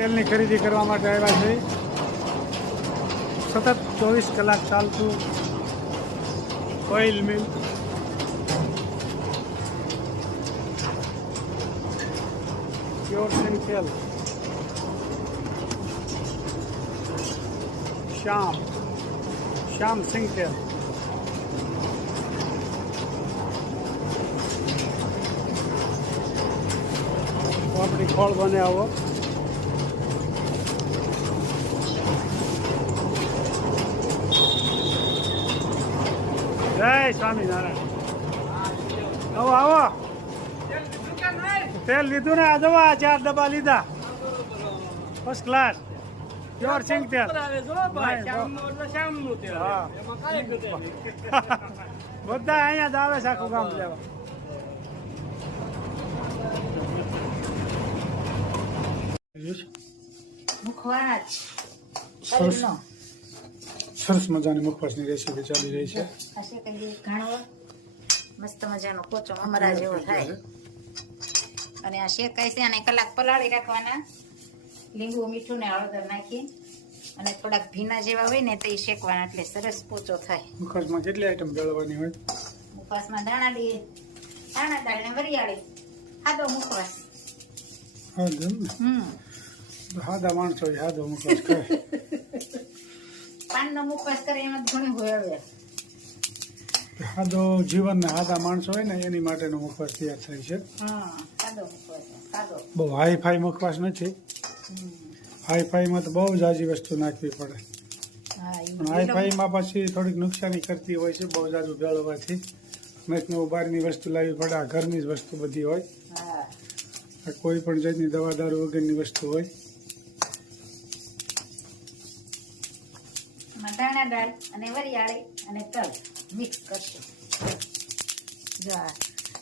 તેલની ખરીદી કરવા માટે આવ્યા છે. સતત ચોવીસ કલાક ચાલતું ઓઇલ મિલ. પ્યોર સિંગ તેલ. શ્યામ. શ્યામ સિંગ તેલ. તો આપણી ખોળ બને આવો. જય સ્વામિનારાયણ. આવો આવો. તેલ લીધું ને? આ જવા ચાર ડબ્બા લીધા. ફર્સ્ટ ક્લાસ પ્યોર સિંગ તેલ. બધા અહીંયા જ આવે છે આખું ગામ લેવા. સરસ શરીરનો સરસ મજાની મગફળીની રેસીપી ચાલી રહી છે. ઘાણો મસ્ત મજાનો કોચો મમરા જેવો થાય. અને આ શેકાય છે અને કલાક પલાળી રાખવાના. લીંબુ મીઠું ને હળદર નાખી. અને થોડાક ભીના જેવા હોય ને તો એ શેકવાના એટલે સરસ પોચો થાય. મુખાસમાં કેટલી આઈટમ દળવાની હોય? મુખાસમાં દાણા દઈએ દાણા દાળ ને વરિયાળી. ખાધો મુખવાસ. હા હમ. હાદા માણસો હાદો મુખવાસ ખાય. પાનનો મુખવાસ કરે એમાં ઘણી હોય માણસો હોય ને એની માટેનો મુખવાસ તૈયાર થાય છે. બહુ હાઈ ફાઈ મુખવાસ નથી. હાઈ ફાઈમાં તો બહુ જાજી વસ્તુ નાખવી પડે. પણ હાઈ ફાઈમાં પછી થોડીક નુકસાની કરતી હોય છે બહુ જાજુ ભેળવવાથી મેં નવું બહારની વસ્તુ લાવવી પડે આ ઘરની જ વસ્તુ બધી હોય. કોઈ પણ જાતની દવા દારૂ વગરની વસ્તુ હોય. દાળ અને વરિયાળી અને તલ મિક્સ કરશું. જો આ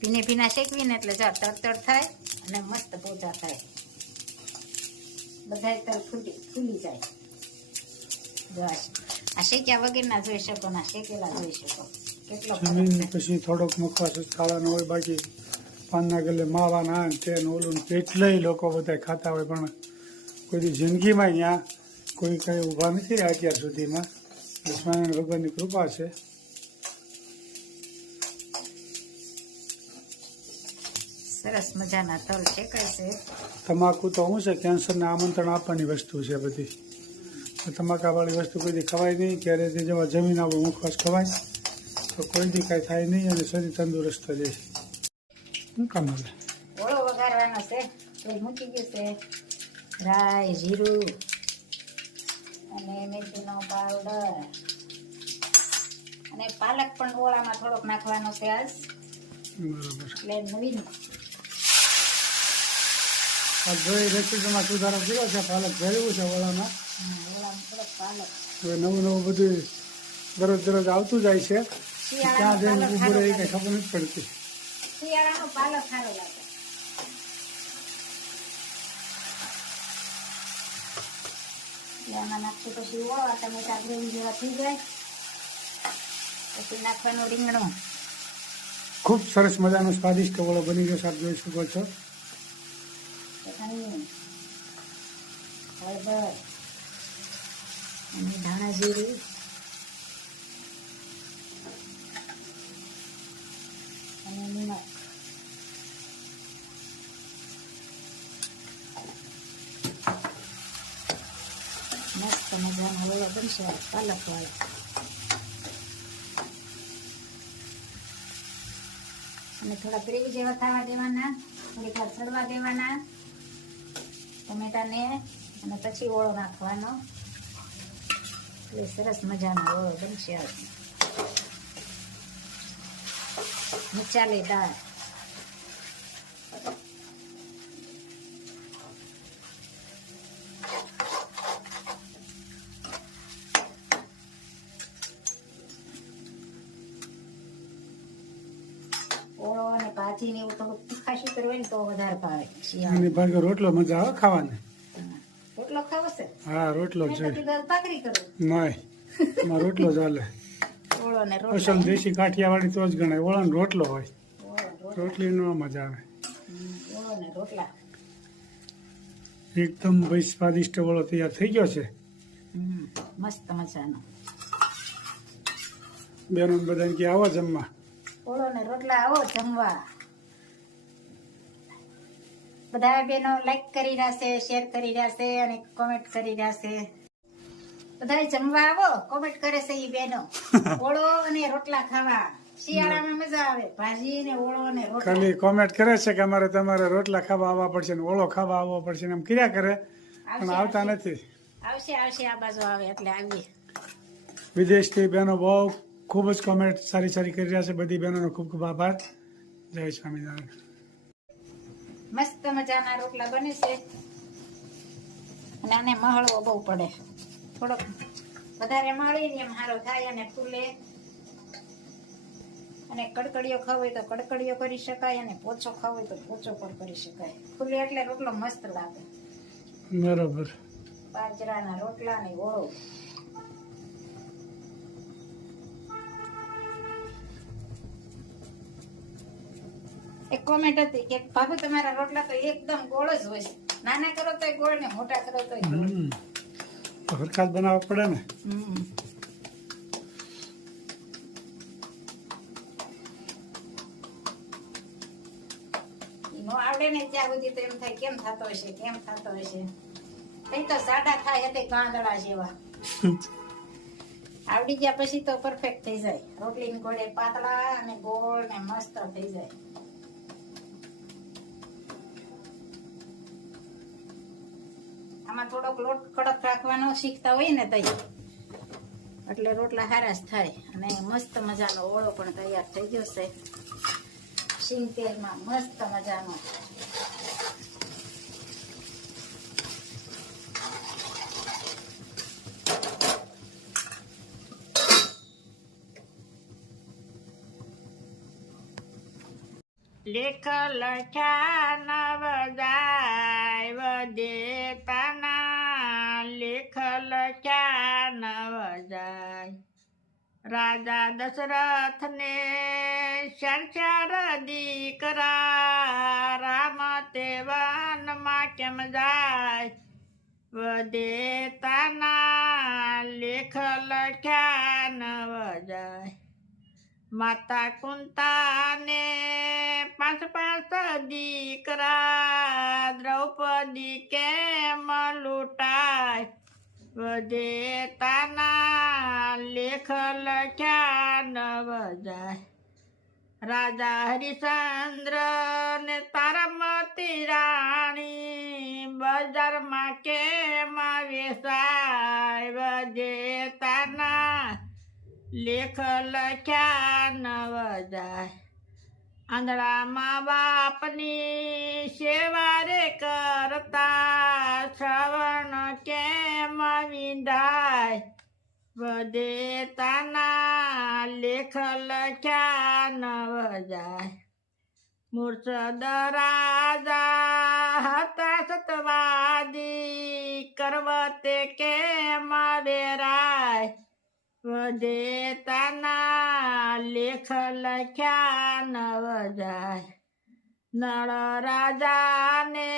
ભીને ભીના શેકવીને એટલે જો તરતર તડતડ થાય અને મસ્ત પોચા થાય. બધાય તલ ફૂટી ફૂલી જાય. જો આ શેક્યા વગરના જોઈ શકો ના શેકેલા જોઈ શકો. કેટલો પછી થોડોક મુખવાસ ખાવાનો હોય બાકી પાનના ગલે માવા ના તે ઓલું કેટલાય લોકો બધા ખાતા હોય પણ કોઈ જિંદગીમાં અહીંયા કોઈ કઈ ઊભા નથી રહ્યા અત્યાર સુધીમાં. સ્વામિનારાયણ ભગવાનની કૃપા છે. સરસ મજાના તલ શેકાય છે. તમાકુ તો શું છે કેન્સરને આમંત્રણ આપવાની વસ્તુ છે બધી. તમાકાવાળી વસ્તુ કોઈ દી ખવાય નહીં ક્યારે જેવા જમીન આવો મુખવાસ ખવાય. તો કોઈ દી કાંઈ થાય નહીં અને શરીર તંદુરસ્ત રહે શું કામ હવે? ઓળો વઘારવાનો છે તો મૂકી ગયું છે. રાય જીરું. અને મેથીનો પાવડર. અને પાલક પણ ઓળામાં થોડોક નાખવાનો છે આજ. એટલે નવીન. જોઈ રેસીપીમાં સુધારો કર્યો છે પાલક ભેળવું છે ઓળામાં પાલક. નવું નવું બધું દરરોજ દરરોજ આવતું જાય છે. ત્યાં જઈને રહે કંઈ ખબર નથી પડતી. શિયાળાનો પાલક સારો લાગે. એટલે આમાં નાખશું પછી ઓળવા ટમેટા ગ્રેવી જેવા થઈ જાય પછી નાખવાનું રીંગણું ખૂબ સરસ મજાનો સ્વાદિષ્ટ વડો બની ગયો છે આપ જોઈ શકો છો ચટણી હળદર અને ધાણા જીરું અને નિમક મસ્ત મજાનો ઓળો બનશે પાલક વાળો અને થોડા ગ્રેવી જેવા થવા દેવાના, થોડીક વાર ચડવા દેવાના, ટમેટાને, અને પછી ઓળો નાખવાનો. એટલે સરસ મજાનો ઓળો બનશે. મસાલે દાળ ઓળો અને ભાજી ને એવું થોડુંક તીખાશી કરવું હોય ને તો વધારે ભાવે શિયાળા એની રોટલો મજા આવે ખાવાની? રોટલો ખાવો છે હા રોટલો છે. ભાખરી કરું. નહીં માં રોટલો ચાલે અસલ દેશી કાઠિયાવાડી તો જ ગણાય. ઓળાનો રોટલો હોય. રોટલી. નો મજા આવે. રોટલા. એકદમ ભાઈ સ્વાદિષ્ટ વળો તૈયાર થઈ ગયો છે. મસ્ત મજાનો. બેનો બધાને કે આવો જમવા? ઓળો ને રોટલા આવો જમવા. બધા બેનો લાઈક કરી રહ્યા છે શેર કરી રહ્યા છે અને કોમેન્ટ કરી રહ્યા છે. બધા જમવા આવો કોમેન્ટ કરે છે એ બેનો. ઓળો અને રોટલા ખાવા. શિયાળામાં મજા આવે. ભાજી ને ઓળો ને ખાલી કોમેન્ટ કરે છે કે અમારે તમારે રોટલા ખાવા આવવા પડશે ને ઓળો ખાવા આવવો પડશે ને એમ કર્યા કરે. પણ આવતા નથી. આવશે આવશે આ બાજુ આવે એટલે આવીએ. વિદેશથી બહેનો બહુ ખૂબ જ કોમેન્ટ સારી સારી કરી રહ્યા છે. બધી બહેનોનો ખૂબ ખૂબ આભાર. જય સ્વામિનારાયણ. મસ્ત મજાના રોટલા બને છે. અને આને મહળવો બહુ પડે. થોડોક વધારે મળી ને મારો થાય અને ફૂલે. અને કડકડીઓ ખાવ હોય તો કડકડીઓ કરી શકાય અને પોચો ખાવ હોય તો પોચો પણ કરી શકાય. ફૂલે એટલે રોટલો મસ્ત લાગે. બરોબર. બાજરાના રોટલા ને ઓળો. એક કોમેન્ટ હતી કે ભાભી તમારા રોટલા તો એકદમ ગોળ જ હોય છે. નાના કરો તો ગોળ ને મોટા કરો તો હરખાત બનાવવા પડે ને. નો આવડે ને ત્યાં સુધી તો એમ થાય કેમ થતો હશે કેમ થતો હશે? કઈ તો સાડા થાય એટલે કાંદડા જેવા. આવડી ગયા પછી તો પરફેક્ટ થઈ જાય. રોટલી ગોળે પાતળા અને ગોળ ને મસ્ત થઈ જાય. આમાં થોડોક લોટ કડક રાખવાનો શીખતા હોય ને તઈ. એટલે રોટલા હારા થાય. અને મસ્ત મજાનો ઓળો પણ તૈયાર થઈ ગયો છે. સિંગ તેલમાં મસ્ત મજાનો. લેખ લખ્યા નવ જાય વદેતાના લેખ લખ્યા નવ જાય રાજા દશરથને ચાર ચાર દીકરા રામ તે વનમાં કેમ જાય? વદેતાના લેખ લખ્યા ન જાય માતા કુંતાને પાંચ પાંચ દીકરા, દ્રૌપદી કેમ લૂંટાય? વધે લેખ લખ્યા નવ જાય રાજા હરિચંદ્ર ને તારામતી રાણી બજારમાં કેમ વેસાય વધે લેખ લખ્યા નવ જાય આંધળામાં બાપની સેવા રે કરતા શ્રવણ કેમ વિંધાય વધે તાના લેખ લખ્યા નવ જાય મૂર્છદ રાજા હતા સતવાદી કરવતે કેમ વેરાય વધે તાના લેખ લખ્યા નવ જાય નળ રાજાને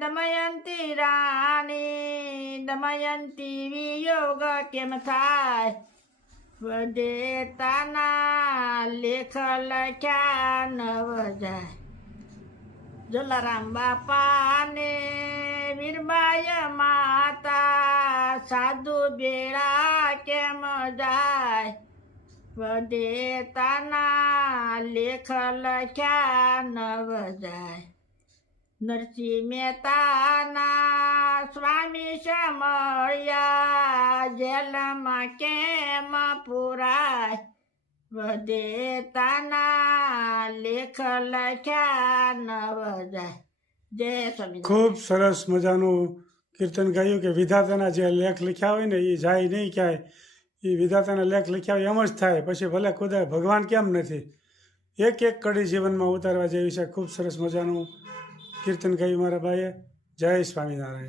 દમયંતી રાણી, દમયંતી વિયોગ કેમ થાય? વધે તાના લેખ લખ્યા નવ જાય જલારામ બાપાને વીરબાય માતા સાધુ બેડા કેમ જાય? વધે તાના લેખ લખ્યા નવ જાય નરસિંહ મહેતાના સ્વામી સમળ્યા જેલમાં કેમ પુરાય? વધે તાના લેખ લખ્યા નવ જાય જય સ્વામી ખૂબ સરસ મજાનું કીર્તન ગાયું કે વિધાતાના જે લેખ લખ્યા હોય ને એ જાય નહીં ક્યાંય. એ વિધાતાના લેખ લખ્યા હોય એમ જ થાય. પછી ભલે ખુદા ભગવાન કેમ નથી? એક એક કડી જીવનમાં ઉતારવા જેવી છે. ખૂબ સરસ મજાનું કીર્તન ગાયું મારા ભાઈએ. જય સ્વામિનારાયણ.